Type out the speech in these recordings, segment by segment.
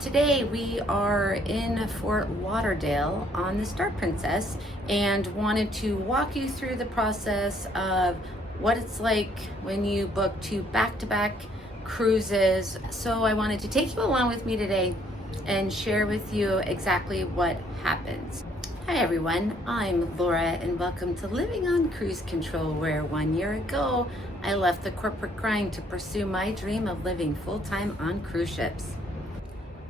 Today we are in Fort Lauderdale on the Star Princess and wanted to walk you through the process of what it's like when you book two back-to-back cruises. So I wanted to take you along with me today and share with you exactly what happens. Hi everyone, I'm Laura and welcome to Living on Cruise Control, where 1 year ago I left the corporate grind to pursue my dream of living full-time on cruise ships.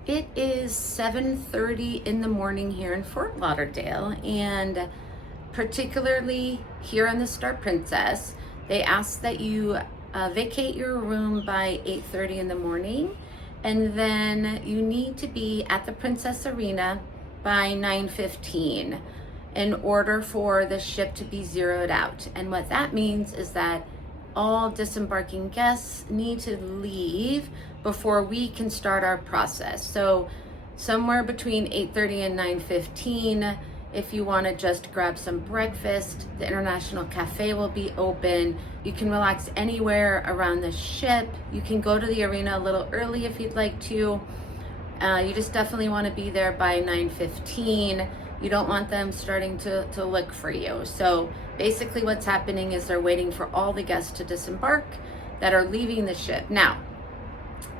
It is 7:30 in the morning here in Fort Lauderdale, and particularly here on the Star Princess, they ask that you vacate your room by 8:30 in the morning, and then you need to be at the Princess Arena by 9:15 in order for the ship to be zeroed out. And what that means is that all disembarking guests need to leave before we can start our process. So somewhere between 8:30 and 9:15, if you want to just grab some breakfast, the International Cafe will be open. You can relax anywhere around the ship. You can go to the arena a little early if you'd like to. You just definitely want to be there by 9:15. You don't want them starting to look for you. So basically what's happening is they're waiting for all the guests to disembark that are leaving the ship. Now,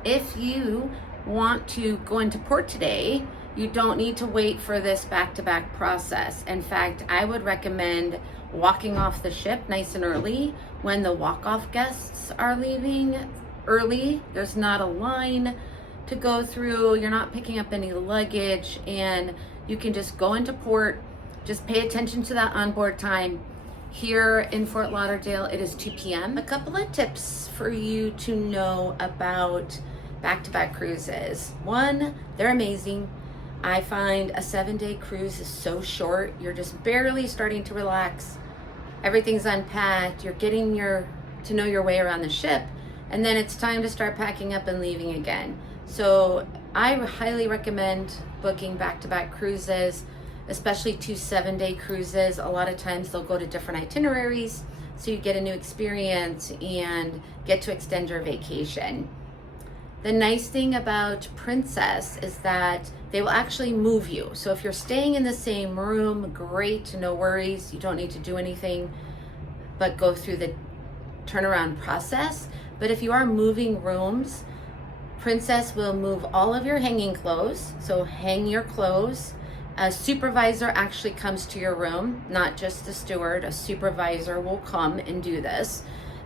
if you want to go into port today, you don't need to wait for this back-to-back process. In fact, I would recommend walking off the ship nice and early when the walk-off guests are leaving early. There's not a line to go through. You're not picking up any luggage, and you can just go into port. Just pay attention to that onboard time. Here in Fort Lauderdale, it is 2 p.m. A couple of tips for you to know about back-to-back cruises. One, they're amazing. I find a 7-day cruise is so short. You're just barely starting to relax. Everything's unpacked. You're getting to know your way around the ship, and then it's time to start packing up and leaving again. So I highly recommend booking back-to-back cruises, especially 2 7-day cruises. A lot of times they'll go to different itineraries, so you get a new experience and get to extend your vacation. The nice thing about Princess is that they will actually move you. So if you're staying in the same room, great, no worries. You don't need to do anything but go through the turnaround process. But if you are moving rooms, Princess will move all of your hanging clothes. So hang your clothes. A supervisor actually comes to your room, not just the steward. A supervisor will come and do this.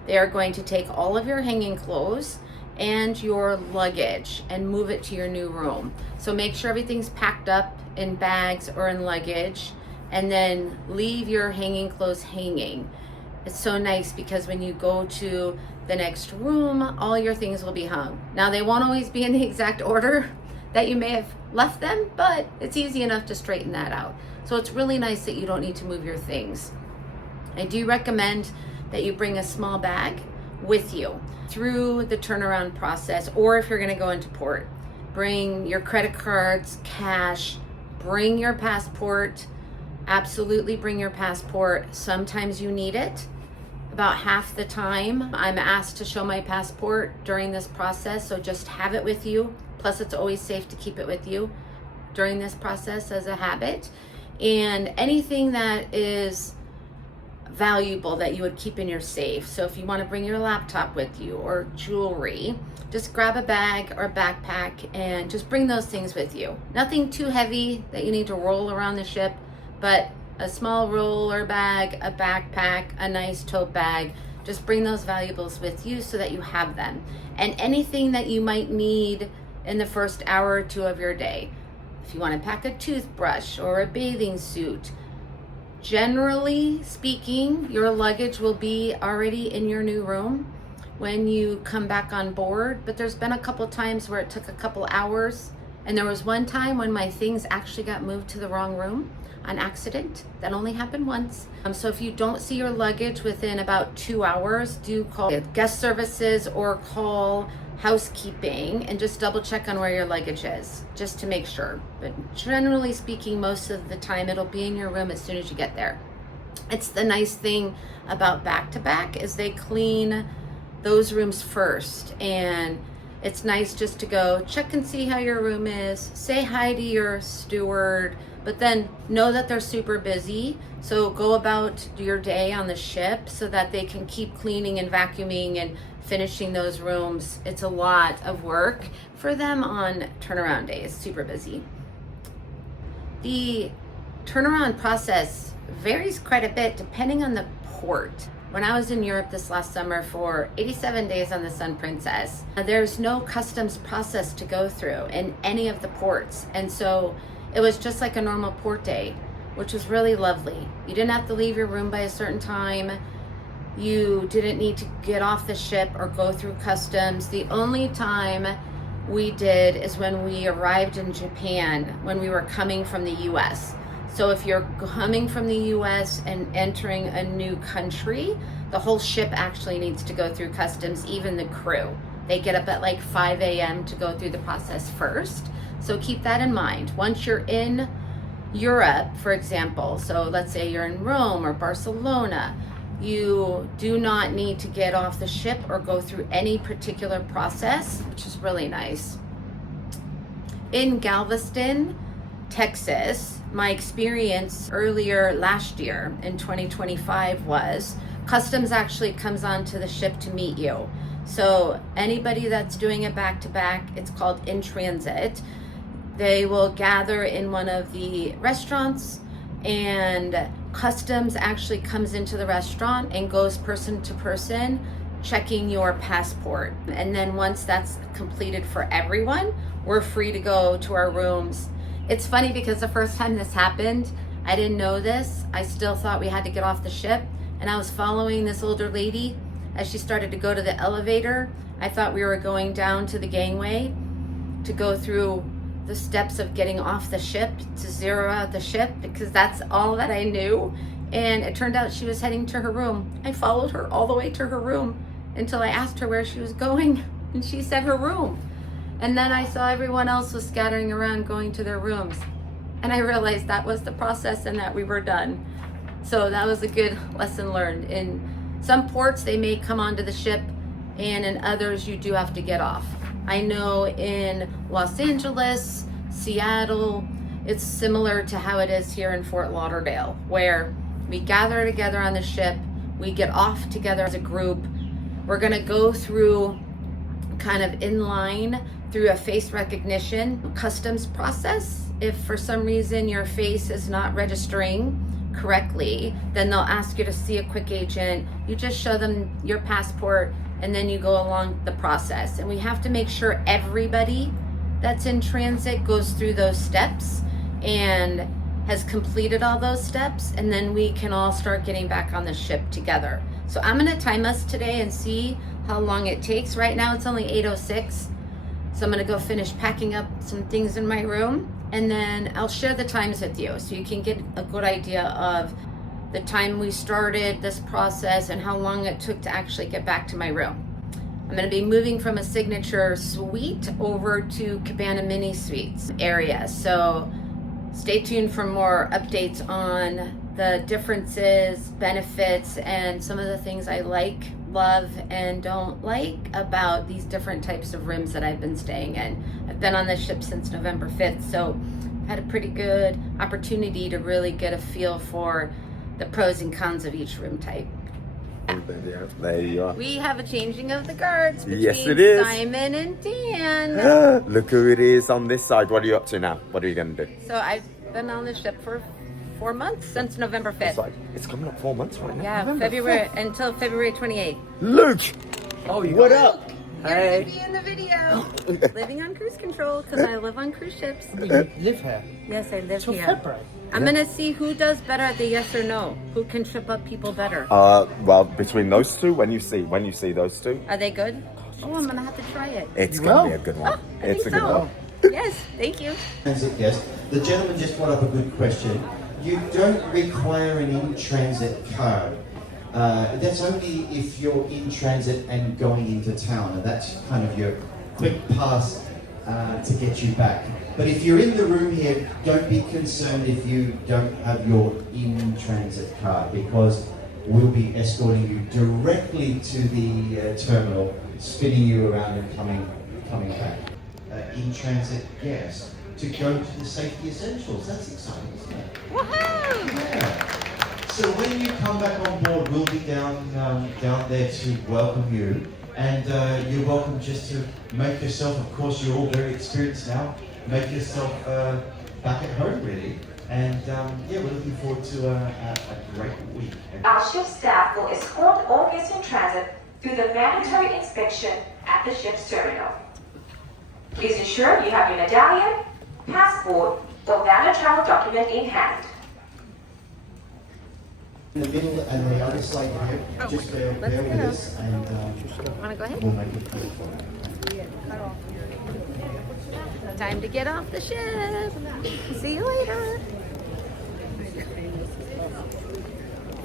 They are going to take all of your hanging clothes and your luggage and move it to your new room. So make sure everything's packed up in bags or in luggage, and then leave your hanging clothes hanging. It's so nice because when you go to the next room, all your things will be hung. Now, they won't always be in the exact order that you may have left them, but it's easy enough to straighten that out. So it's really nice that you don't need to move your things. I do recommend that you bring a small bag with you through the turnaround process, or if you're going to go into port, bring your credit cards, cash, bring your passport. Absolutely bring your passport. Sometimes you need it. About half the time I'm asked to show my passport during this process, so just have it with you. Plus, it's always safe to keep it with you during this process as a habit. And anything that is valuable that you would keep in your safe. So if you want to bring your laptop with you or jewelry, just grab a bag or a backpack and just bring those things with you. Nothing too heavy that you need to roll around the ship, but a small roller bag, a backpack, a nice tote bag. Just bring those valuables with you so that you have them. And anything that you might need in the first hour or two of your day. If you want to pack a toothbrush or a bathing suit, generally speaking, your luggage will be already in your new room when you come back on board. But there's been a couple times where it took a couple hours. And there was one time when my things actually got moved to the wrong room on accident. That only happened once. So if you don't see your luggage within about 2 hours, do call guest services or call housekeeping and just double check on where your luggage is, just to make sure. But generally speaking, most of the time it'll be in your room as soon as you get there. It's the nice thing about back-to-back is they clean those rooms first, and It's nice just to go check and see how your room is, say hi to your steward, but then know that they're super busy. So go about your day on the ship so that they can keep cleaning and vacuuming and finishing those rooms. It's a lot of work for them on turnaround days, super busy. The turnaround process varies quite a bit depending on the port. When I was in Europe this last summer for 87 days on the Sun Princess, there's no customs process to go through in any of the ports. And so it was just like a normal port day, which was really lovely. You didn't have to leave your room by a certain time. You didn't need to get off the ship or go through customs. The only time we did is when we arrived in Japan, when we were coming from the US. So if you're coming from the US and entering a new country, the whole ship actually needs to go through customs, even the crew. They get up at like 5 a.m. to go through the process first. So keep that in mind. Once you're in Europe, for example, so let's say you're in Rome or Barcelona, you do not need to get off the ship or go through any particular process, which is really nice. In Galveston, Texas, my experience earlier last year in 2025 was customs actually comes onto the ship to meet you. So anybody that's doing it back to back, it's called in transit. They will gather in one of the restaurants, and customs actually comes into the restaurant and goes person to person checking your passport. And then once that's completed for everyone, we're free to go to our rooms. It's funny because the first time this happened, I didn't know this. I still thought we had to get off the ship, and I was following this older lady as she started to go to the elevator. I thought we were going down to the gangway to go through the steps of getting off the ship to zero out the ship, because that's all that I knew. And it turned out she was heading to her room. I followed her all the way to her room until I asked her where she was going, and she said her room. And then I saw everyone else was scattering around going to their rooms. And I realized that was the process and that we were done. So that was a good lesson learned. In some ports, they may come onto the ship, and in others, you do have to get off. I know in Los Angeles, Seattle, it's similar to how it is here in Fort Lauderdale, where we gather together on the ship, we get off together as a group. We're gonna go through kind of in line through a face recognition customs process. If for some reason your face is not registering correctly, then they'll ask you to see a quick agent. You just show them your passport, and then you go along the process. And we have to make sure everybody that's in transit goes through those steps and has completed all those steps, and then we can all start getting back on the ship together. So I'm gonna time us today and see how long it takes. Right now it's only 8:06. So I'm gonna go finish packing up some things in my room, and then I'll share the times with you so you can get a good idea of the time we started this process and how long it took to actually get back to my room. I'm gonna be moving from a signature suite over to Cabana mini suites area. So stay tuned for more updates on the differences, benefits, and some of the things I like, love, and don't like about these different types of rooms that I've been staying in. I've been on this ship since November 5th, so I've had a pretty good opportunity to really get a feel for the pros and cons of each room type. There you are. We have a changing of the guards between Yes, it is. Simon and Dan. Look who it is on this side. What are you up to now? What are you going to do? So I've been on the ship for 4 months, since November 5th. It's coming up 4 months right now. Yeah, November February 5th. until February 28th. Luke! Oh, What up? You're Hey. gonna be in the video. Living on cruise control, because I live on cruise ships. You live here Yes, I live till here. February. I'm gonna see who does better at the yes or no. Who can trip up people better? Well, between those two, when you see those two, Are they good? Oh, I'm gonna have to try it. it's You going to will. be a good one. Oh, I It's a think good so. one. Yes, thank you. Transit guest. The gentleman just brought up a good question. You don't require an in-transit card. That's only if you're in transit and going into town, and that's kind of your quick pass to get you back. But if you're in the room here, don't be concerned if you don't have your in-transit card, because we'll be escorting you directly to the terminal, spinning you around and coming back. In-transit guests to go to the safety essentials. That's exciting, isn't it? Woohoo! Yeah. So when you come back on board, we'll be down there to welcome you. And you're welcome just to make yourself, of course, you're all very experienced now, make yourself back at home, really. And yeah, we're looking forward to a great week. Our ship staff will escort all guests in transit through the mandatory inspection at the ship's terminal. Please ensure you have your medallion, passport, or valid travel document in hand. In the middle and the other side here, just bear with us, and Want to go ahead? we'll make it clear for you. Time to get off the ship. See you later.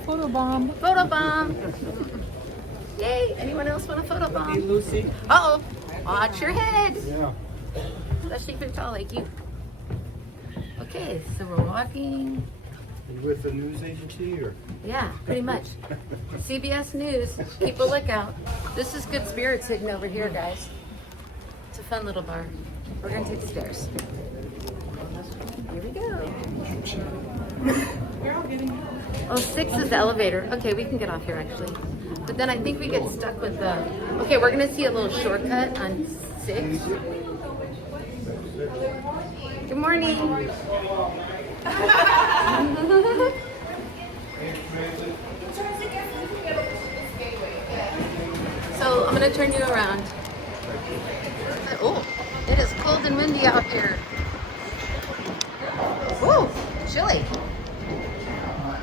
Photo bomb. Photo bomb. Yay! Anyone else want a photo Hey, bomb? Lucy. Uh-oh. Watch your head. Yeah. Especially if you're tall like you. Okay, so we're walking. You with the news agency or? Yeah, pretty much. CBS News. Keep a lookout. This is Good Spirits hidden over here, guys. It's a fun little bar. We're gonna take the stairs. Here we go. Oh, 6 is the elevator. Okay, we can get off here actually. But then I think we get stuck with the... Okay, we're gonna see a little shortcut on 6. Good morning. So I'm gonna turn you around. Oh, it is cold and windy out here. Ooh, chilly.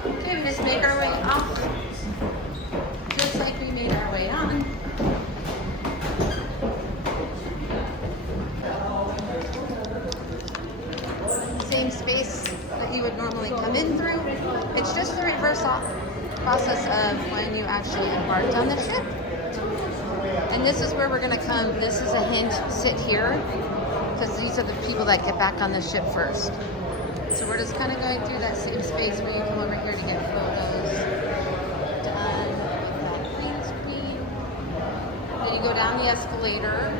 Okay, we just make our way off, just like we made our way on. Same space that you would normally come in through. It's just the reverse process of when you actually embarked on the ship. And this is where we're gonna come. This is a hint, sit here, because these are the people that get back on the ship first. So we're just kind of going through that same space where you come over here to get photos done with that green screen. Then you go down the escalator,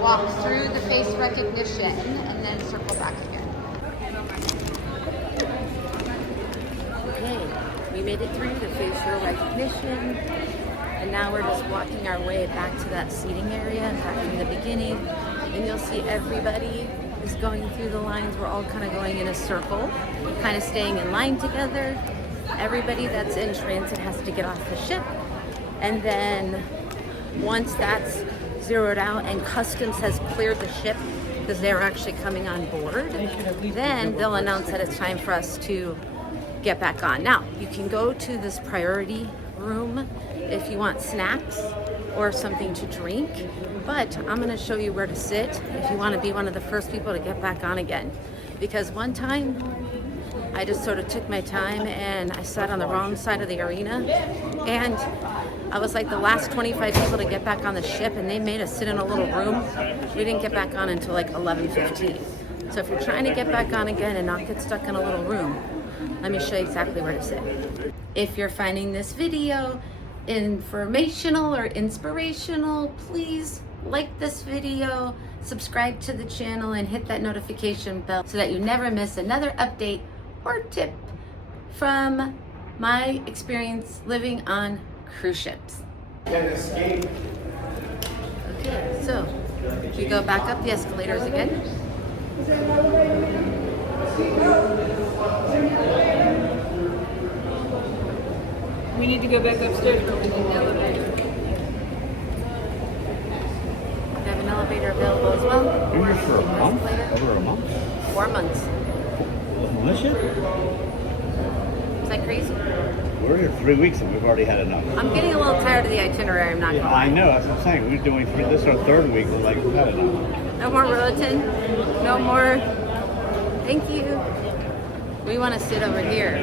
walk through the face recognition, and then circle back again. Okay, we made it through the facial recognition, and now we're just walking our way back to that seating area, back from the beginning, and you'll see everybody is going through the lines. We're all kind of going in a circle, kind of staying in line together. Everybody that's in transit has to get off the ship, and then once that's zeroed out and customs has cleared the ship because they're actually coming on board, then they'll announce that it's time for us to get back on. Now, you can go to this priority room if you want snacks or something to drink, but I'm going to show you where to sit if you want to be one of the first people to get back on again. Because one time I just sort of took my time and I sat on the wrong side of the arena, and I was like the last 25 people to get back on the ship, and they made us sit in a little room. We didn't get back on until like 11:15. So if you're trying to get back on again and not get stuck in a little room, let me show you exactly where to sit. If you're finding this video informational or inspirational, please like this video, subscribe to the channel, and hit that notification bell so that you never miss another update or tip from my experience living on cruise ships. Okay, so we go back up the escalators again. We need to go back upstairs, but we need the elevator. We have an elevator available as well. You're here for a month? Over a month? 4 months. Militia? Is that crazy? We're here 3 weeks and we've already had enough. I'm getting a little tired of the itinerary, I'm not Yeah, gonna I lie. know, that's what I'm saying. We're doing this is our 3rd week. We're like, we've had enough. No more Roatan. No more. Thank you. We want to sit over here.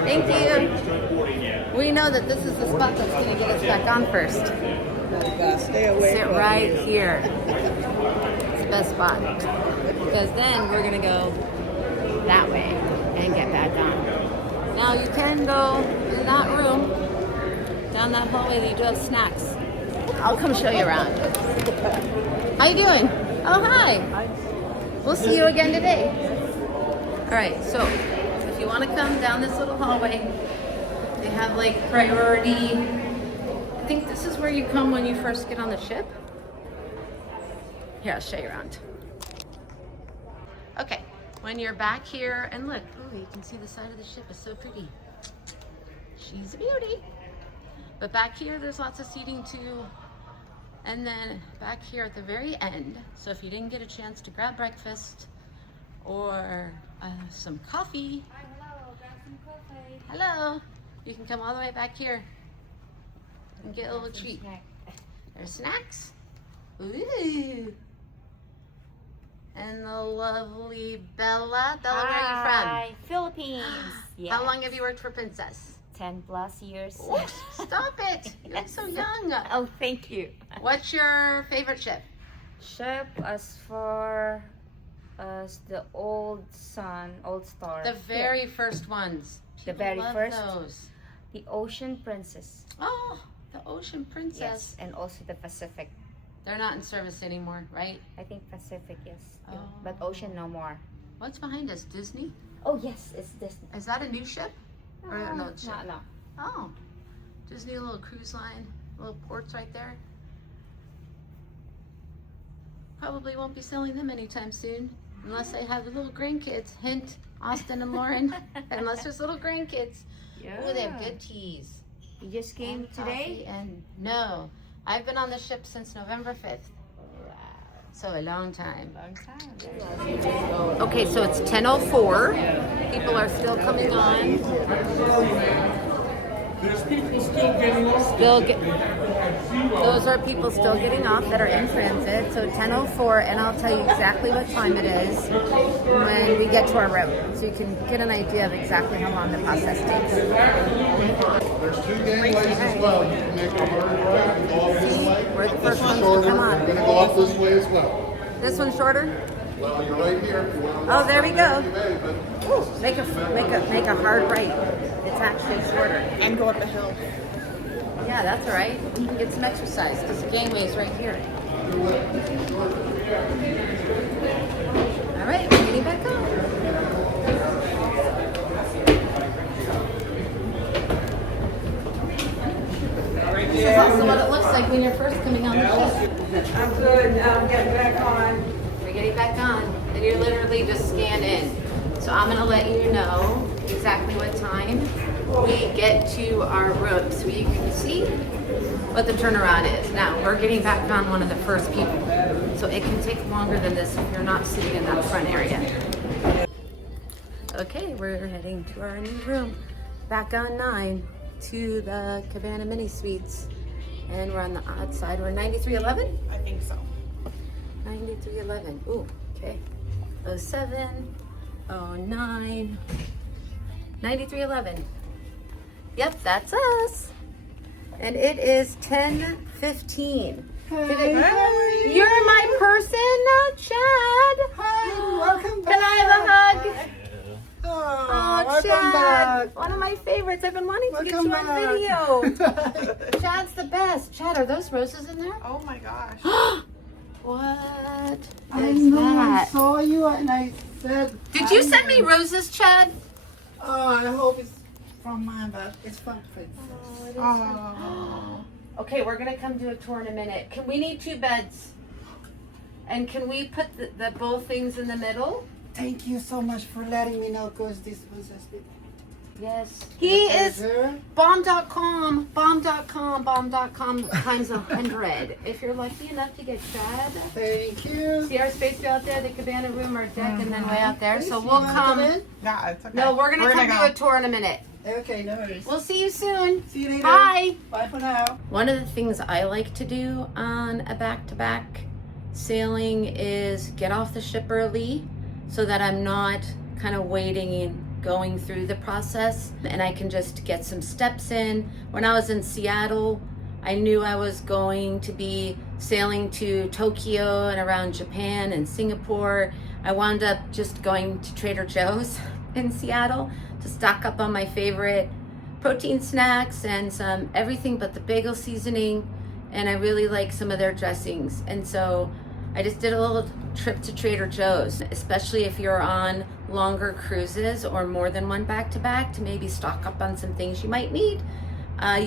Thank you. We know that this is the spot that's going to get us back on first. Stay away. Sit right here. It's the best spot. Because then we're going to go that way and get back on. Now you can go in that room, down that hallway, you do have snacks. I'll come show you around. How you doing? Oh, hi. We'll see you again today. All right, so if you want to come down this little hallway, they have like priority. I think this is where you come when you first get on the ship. Here, I'll show you around. Okay, when you're back here, and look, oh, you can see the side of the ship is so pretty. She's a beauty. But back here, there's lots of seating too. And then back here at the very end, so if you didn't get a chance to grab breakfast or some coffee, Hello, grab some coffee. hello, you can come all the way back here and get a little treat. There's snacks. Ooh. And the lovely Bella. Bella, where are you Hi, Philippines. from? Yes. How long have you worked for Princess? 10 plus years. Oh, stop it. You look so young. Oh, thank you. What's your favorite ship? Ship as far as the old sun, old star. The very first ones. The People very love first. those. The Ocean Princess. Oh, the Ocean Princess. Yes, and also the Pacific. They're not in service anymore, right? I think Pacific, yes. Oh. But Ocean no more. What's behind us? Disney? Oh, yes, it's Disney. Is that a new ship? Or no, it's ship? No. Oh, Disney, a little cruise line, little ports right there. Probably won't be selling them anytime soon, unless they have the little grandkids. Hint, Austin and Lauren. Unless there's little grandkids. Yeah. Oh, they have good teas. You just came And today? coffee. And no, I've been on the ship since November 5th. So a long time. Long time. Okay, so it's 10:04. People are still coming on. There's people still getting off. Those are people still getting off that are in transit. So 10:04, and I'll tell you exactly what time it is when we get to our room, so you can get an idea of exactly how long the process takes. There's 2 gangways as well. You can make a hard right and go off this way. We're the first ones to Shorter. come on. We're gonna go off this way as well. This one's shorter. Well, you're right here. Oh, there we go. You may, but Ooh, make a hard right. It's actually shorter. And go up the hill. Yeah, that's all right. You can get some exercise because the gangway is right here. All right, we're getting back on. This is also what it looks like when you're first coming on the ship. I'm good. Now I'm getting back on. We're getting back on, and you literally just scan in. So I'm gonna let you know exactly what time we get to our room, so you can see what the turnaround is. Now we're getting back on one of the first people, so it can take longer than this if you're not sitting in that front area. Okay, we're heading to our new room, back on 9 to the Cabana Mini Suites, and we're on the odd side. We're 9311. I think so. 9311. Ooh, okay. 07, 09, 9311. Yep, that's us. And it is 10:15. You're my person, Chad. Hi, welcome back. Can I have a hug? Oh, Oh, Chad. One of my favorites. I've been wanting to get you Welcome on back. video. Chad's the best. Chad, are those roses in there? Oh my gosh. What I is know. I that? saw you and I said. Did you send me roses, Chad? Oh, I hope it's from mine, but it's from Princess. Oh, Okay, we're gonna come do a tour in a minute. Can we need 2 beds? And can we put the both things in the middle? thank you so much for letting me know, because this was a bit. Yes. He is Pleasure. bomb.com times 100. If you're lucky enough to get Chad. Thank you. See our space out there, the cabana room, our deck, and then way out there. So You we'll wanna come. in? Yeah, it's okay. No, we're gonna come do a tour in a minute. Okay, no worries. We'll see you soon. See you later. Bye. Bye for now. One of the things I like to do on a back-to-back sailing is get off the ship early so that I'm not kind of waiting and going through the process, and I can just get some steps in. When I was in Seattle, I knew I was going to be sailing to Tokyo and around Japan and Singapore. I wound up just going to Trader Joe's in Seattle to stock up on my favorite protein snacks and some everything but the bagel seasoning and I really like some of their dressings. And so I just did a little trip to Trader Joe's, especially if you're on longer cruises or more than one back-to-back, to maybe stock up on some things you might need.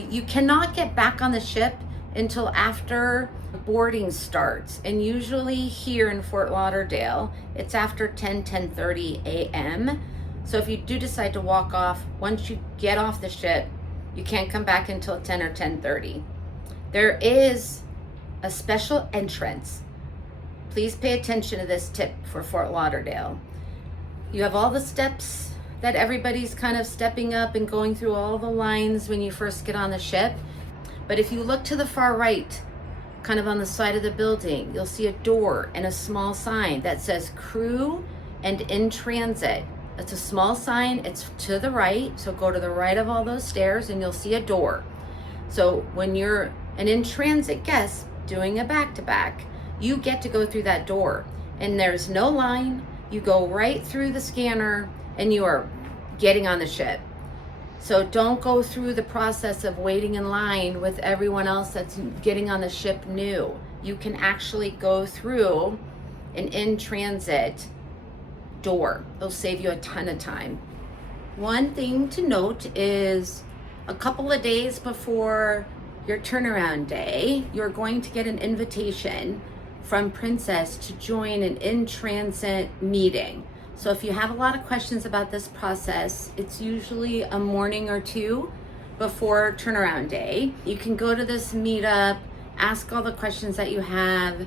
You cannot get back on the ship until after boarding starts. And usually here in Fort Lauderdale, it's after 10:30 a.m. So if you do decide to walk off, once you get off the ship, you can't come back until 10 or 10:30. There is a special entrance. Please pay attention to this tip for Fort Lauderdale. You have all the steps that everybody's kind of stepping up and going through all the lines when you first get on the ship. But if you look to the far right, kind of on the side of the building, you'll see a door and a small sign that says crew and in transit. It's a small sign, it's to the right. So go to the right of all those stairs and you'll see a door. So when you're an in transit guest doing a back-to-back, you get to go through that door and there's no line. You go right through the scanner and you are getting on the ship. So don't go through the process of waiting in line with everyone else that's getting on the ship new. You can actually go through an in-transit door. It'll save you a ton of time. One thing to note is a couple of days before your turnaround day, you're going to get an invitation from Princess to join an in-transit meeting. So if you have a lot of questions about this process, it's usually a morning or two before turnaround day. You can go to this meetup, ask all the questions that you have,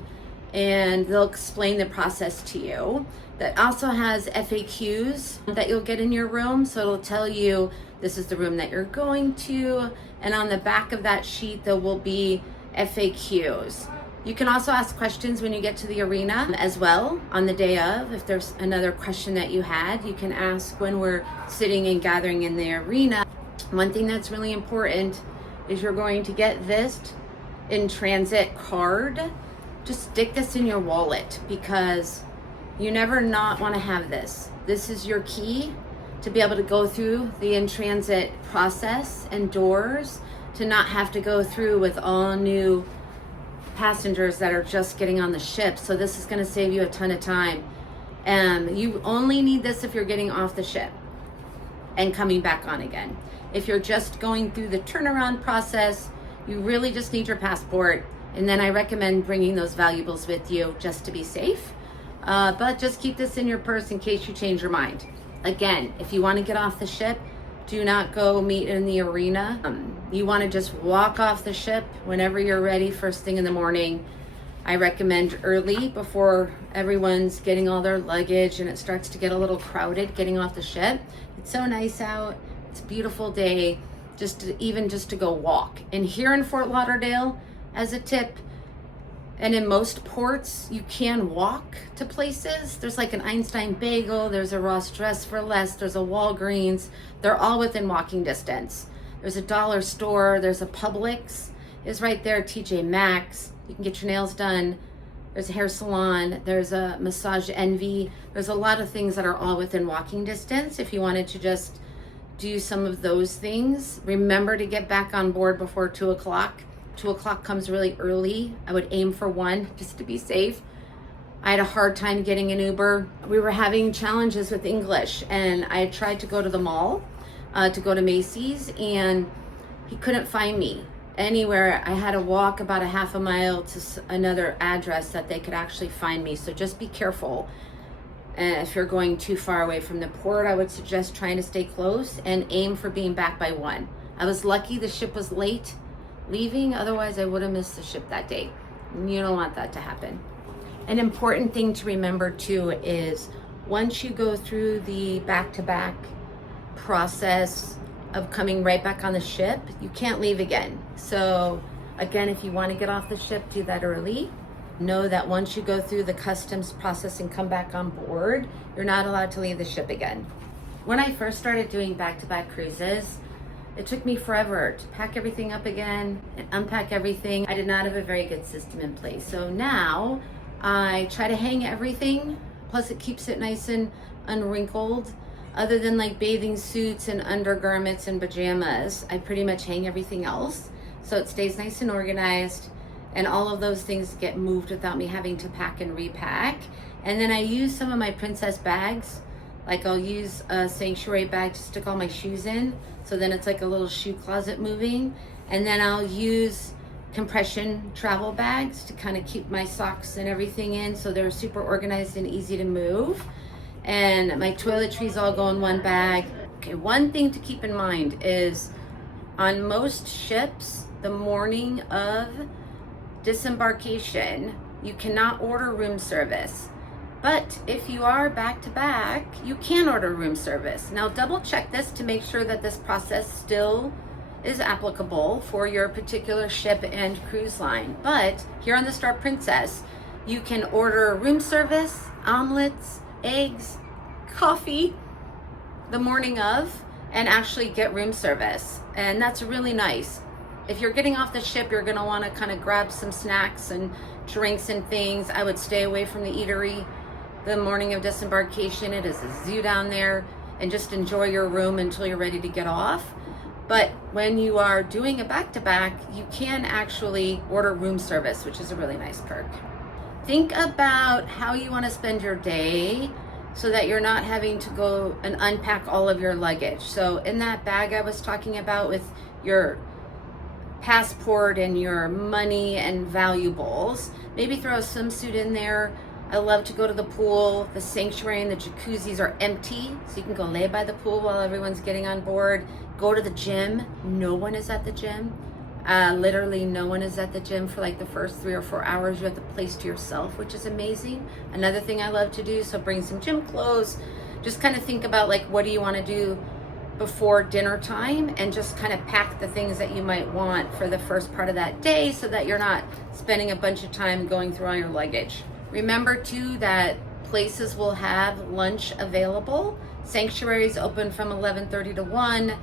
and they'll explain the process to you. That also has FAQs that you'll get in your room. So it'll tell you this is the room that you're going to, and on the back of that sheet there will be FAQs. You can also ask questions when you get to the arena as well on the day of. If there's another question that you had, you can ask when we're sitting and gathering in the arena. One thing that's really important is you're going to get this in transit card. Just stick this in your wallet because you never not want to have this. This is your key to be able to go through the in-transit process and doors, to not have to go through with all new passengers that are just getting on the ship. So this is going to save you a ton of time. You only need this if you're getting off the ship and coming back on again. If you're just going through the turnaround process, you really just need your passport. And then I recommend bringing those valuables with you just to be safe. But just keep this in your purse in case you change your mind. Again, if you want to get off the ship, do not go meet in the arena. You want to just walk off the ship whenever you're ready, first thing in the morning. I recommend early before everyone's getting all their luggage and it starts to get a little crowded getting off the ship. It's so nice out. It's a beautiful day, just to go walk. And here in Fort Lauderdale, as a tip, and in most ports, you can walk to places. There's like an Einstein Bagel, there's a Ross Dress for Less, there's a Walgreens. They're all within walking distance. There's a dollar store, there's a Publix, is right there, TJ Maxx. You can get your nails done. There's a hair salon, there's a Massage Envy. There's a lot of things that are all within walking distance. If you wanted to just do some of those things, remember to get back on board before 2 o'clock. 2 o'clock comes really early. I would aim for 1 just to be safe. I had a hard time getting an Uber. We were having challenges with English and I tried to go to the mall, to go to Macy's, and he couldn't find me anywhere. I had to walk about a half a mile to another address that they could actually find me. So just be careful. If you're going too far away from the port, I would suggest trying to stay close and aim for being back by 1. I was lucky the ship was late leaving, otherwise I would have missed the ship that day. You don't want that to happen. An important thing to remember too is once you go through the back-to-back process of coming right back on the ship, you can't leave again. So again, if you want to get off the ship, do that early. Know that once you go through the customs process and come back on board, you're not allowed to leave the ship again. When I first started doing back-to-back cruises, it took me forever to pack everything up again and unpack everything. I did not have a very good system in place. So now I try to hang everything, plus it keeps it nice and unwrinkled. Other than like bathing suits and undergarments and pajamas, I pretty much hang everything else. So it stays nice and organized. and all of those things get moved without me having to pack and repack. And then I use some of my princess bags. Like I'll use a sanctuary bag to stick all my shoes in, so then it's like a little shoe closet moving. And then I'll use compression travel bags to kind of keep my socks and everything in, so they're super organized and easy to move. And my toiletries all go in one bag. Okay, one thing to keep in mind is on most ships, the morning of disembarkation, you cannot order room service. But if you are back to back, you can order room service. Now double check this to make sure that this process still is applicable for your particular ship and cruise line. But here on the Star Princess, you can order room service, omelets, eggs, coffee the morning of, and actually get room service. And that's really nice. If you're getting off the ship, you're gonna wanna kind of grab some snacks and drinks and things. I would stay away from the eatery the morning of disembarkation. It is a zoo down there, and just enjoy your room until you're ready to get off. But when you are doing a back-to-back, you can actually order room service, which is a really nice perk. Think about how you want to spend your day so that you're not having to go and unpack all of your luggage. So in that bag I was talking about with your passport and your money and valuables, maybe throw a swimsuit in there. I love to go to the pool. The sanctuary and the jacuzzis are empty, so you can go lay by the pool while everyone's getting on board. Go to the gym. No one is at the gym. Literally no one is at the gym for like the first 3 or 4 hours. You have the place to yourself, which is amazing. Another thing I love to do, so bring some gym clothes. Just kind of think about like, what do you want to do before dinner time, and just kind of pack the things that you might want for the first part of that day so that you're not spending a bunch of time going through all your luggage. Remember too that places will have lunch available. Sanctuaries open from 11:30 to 1.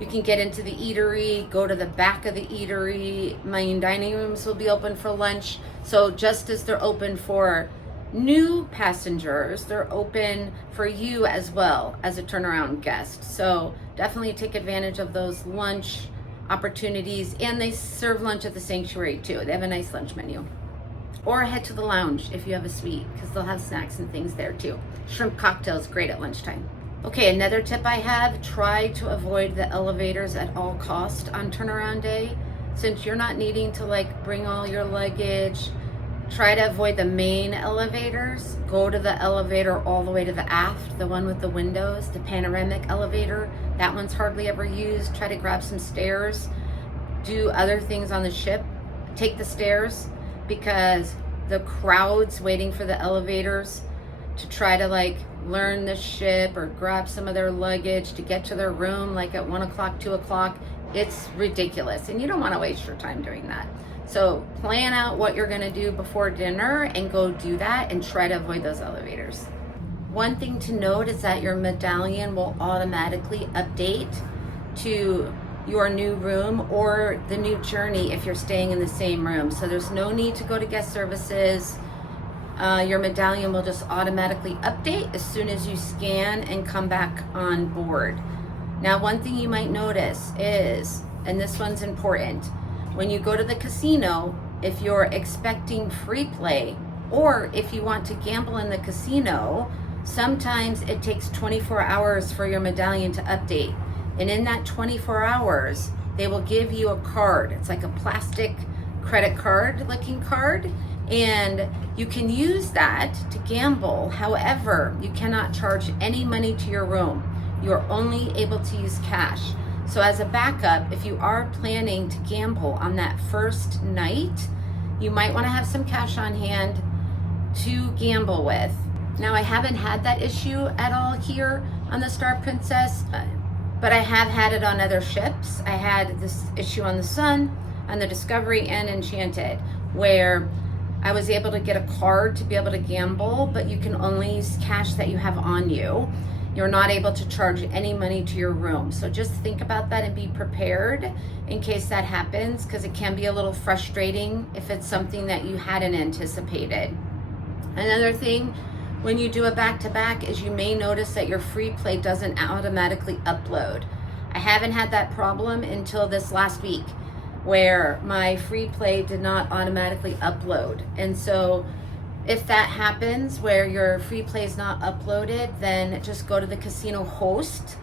You can get into the eatery, go to the back of the eatery. Main dining rooms will be open for lunch. So just as they're open for new passengers, they're open for you as well as a turnaround guest. So definitely take advantage of those lunch opportunities. And they serve lunch at the sanctuary too. They have a nice lunch menu. Or head to the lounge if you have a suite, because they'll have snacks and things there too. Shrimp cocktails, great at lunchtime. Okay, another tip I have, try to avoid the elevators at all cost on turnaround day. Since you're not needing to like bring all your luggage, try to avoid the main elevators. Go to the elevator all the way to the aft, the one with the windows, the panoramic elevator. That one's hardly ever used. Try to grab some stairs. Do other things on the ship. Take the stairs, because the crowds waiting for the elevators to try to like learn the ship or grab some of their luggage to get to their room like at 1 o'clock, 2 o'clock, it's ridiculous, and you don't want to waste your time doing that. So plan out what you're going to do before dinner and go do that, and try to avoid those elevators. One thing to note is that your medallion will automatically update to your new room or the new journey if you're staying in the same room. So there's no need to go to guest services. Your medallion will just automatically update as soon as you scan and come back on board. Now, one thing you might notice is, and this one's important, when you go to the casino, if you're expecting free play or if you want to gamble in the casino, sometimes it takes 24 hours for your medallion to update. And in that 24 hours, they will give you a card. It's like a plastic credit card looking card, and you can use that to gamble. However, you cannot charge any money to your room. You're only able to use cash. So as a backup, if you are planning to gamble on that first night, you might want to have some cash on hand to gamble with. Now, I haven't had that issue at all here on the Star Princess, but I have had it on other ships. I had this issue on the Sun, on the Discovery, and Enchanted, where I was able to get a card to be able to gamble, but you can only use cash that you have on you. You're not able to charge any money to your room. So just think about that and be prepared in case that happens, because it can be a little frustrating if it's something that you hadn't anticipated. Another thing, when you do a back-to-back, is you may notice that your free play doesn't automatically upload. I haven't had that problem until this last week. where my free play did not automatically upload. And so if that happens where your free play is not uploaded, then just go to the casino host.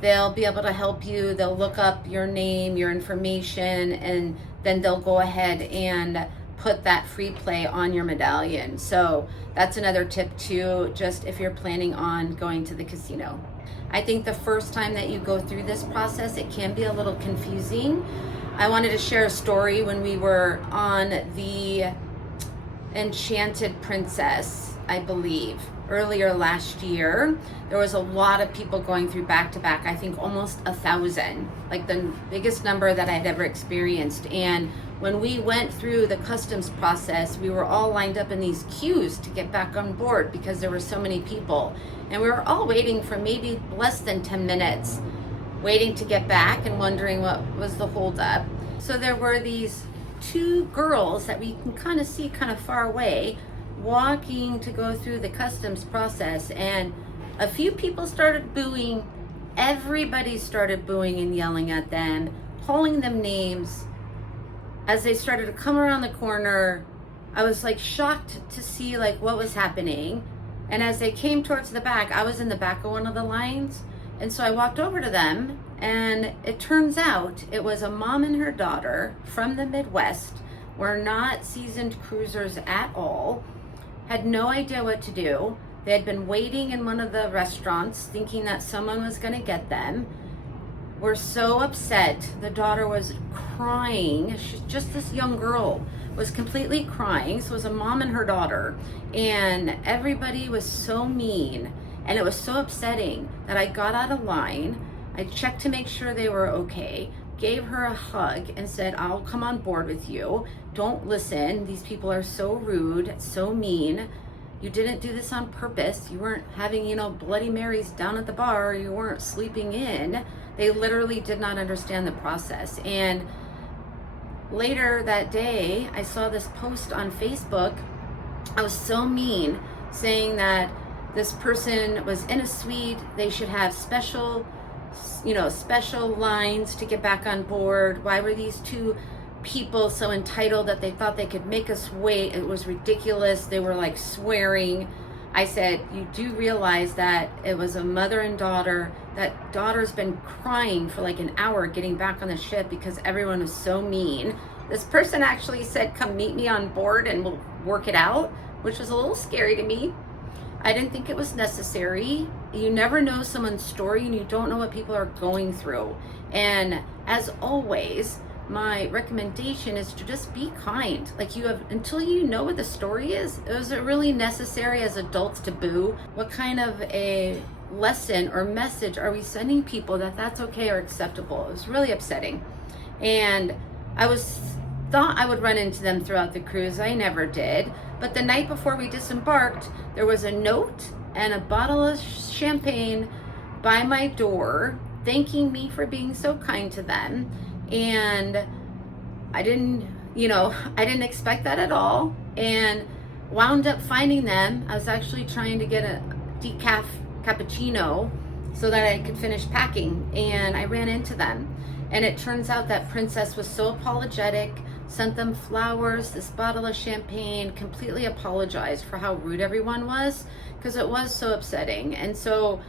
They'll be able to help you. They'll look up your name, your information, and then they'll go ahead and put that free play on your medallion. So that's another tip too, just if you're planning on going to the casino. I think the first time that you go through this process, it can be a little confusing. I wanted to share a story when we were on the Enchanted Princess, I believe, earlier last year. There was a lot of people going through back-to-back, I think almost 1,000, like the biggest number that I'd ever experienced. And when we went through the customs process, we were all lined up in these queues to get back on board because there were so many people. And we were all waiting for maybe less than 10 minutes, waiting to get back and wondering what was the holdup. So there were these two girls that we can kind of see kind of far away walking to go through the customs process, and a few people started booing. Everybody started booing and yelling at them, calling them names. As they started to come around the corner, I was like shocked to see like what was happening. And as they came towards the back, I was in the back of one of the lines, and so I walked over to them, and it turns out it was a mom and her daughter from the Midwest, were not seasoned cruisers at all, had no idea what to do. They had been waiting in one of the restaurants thinking that someone was going to get them, were so upset. The daughter was crying. She's just this young girl, was completely crying. So it was a mom and her daughter, and everybody was so mean, and it was so upsetting that I got out of line. I checked to make sure they were okay, gave her a hug and said, I'll come on board with you. Don't listen. These people are so rude, so mean. You didn't do this on purpose. You weren't having, Bloody Marys down at the bar. You weren't sleeping in. They literally did not understand the process. And later that day, I saw this post on Facebook. I was so mean, saying that this person was in a suite. They should have special lines to get back on board. Why were these two people so entitled that they thought they could make us wait? It was ridiculous. They were like swearing. I said, you do realize that it was a mother and daughter. That daughter's been crying for like an hour getting back on the ship because everyone was so mean. This person actually said, come meet me on board and we'll work it out, which was a little scary to me. I didn't think it was necessary. You never know someone's story, and you don't know what people are going through. And as always, my recommendation is to just be kind. Like, until you know what the story is it really necessary as adults to boo? What kind of a lesson or message are we sending people that that's okay or acceptable? It was really upsetting. And I thought I would run into them throughout the cruise. I never did. But the night before we disembarked, there was a note and a bottle of champagne by my door thanking me for being so kind to them. And I didn't expect that at all, and wound up finding them. I was actually trying to get a decaf cappuccino so that I could finish packing, and I ran into them. And it turns out that Princess was so apologetic, sent them flowers, this bottle of champagne, completely apologized for how rude everyone was, because it was so upsetting. And so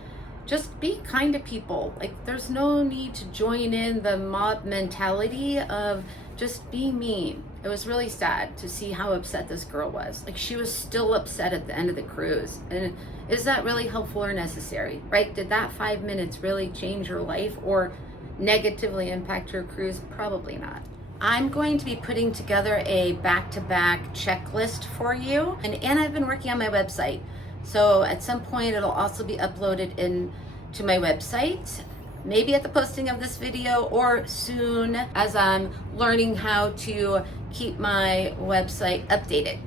just be kind to people. Like, there's no need to join in the mob mentality of just being mean. It was really sad to see how upset this girl was. Like, she was still upset at the end of the cruise. And is that really helpful or necessary, right? Did that 5 minutes really change your life or negatively impact your cruise? Probably not. I'm going to be putting together a back-to-back checklist for you, and I've been working on my website. So at some point it'll also be uploaded into my website, maybe at the posting of this video or soon as I'm learning how to keep my website updated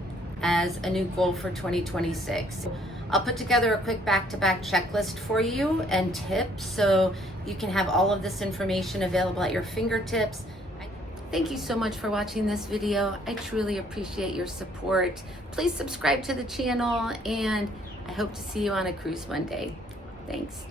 as a new goal for 2026. I'll put together a quick back-to-back checklist for you and tips so you can have all of this information available at your fingertips. Thank you so much for watching this video. I truly appreciate your support. Please subscribe to the channel, and I hope to see you on a cruise one day. Thanks.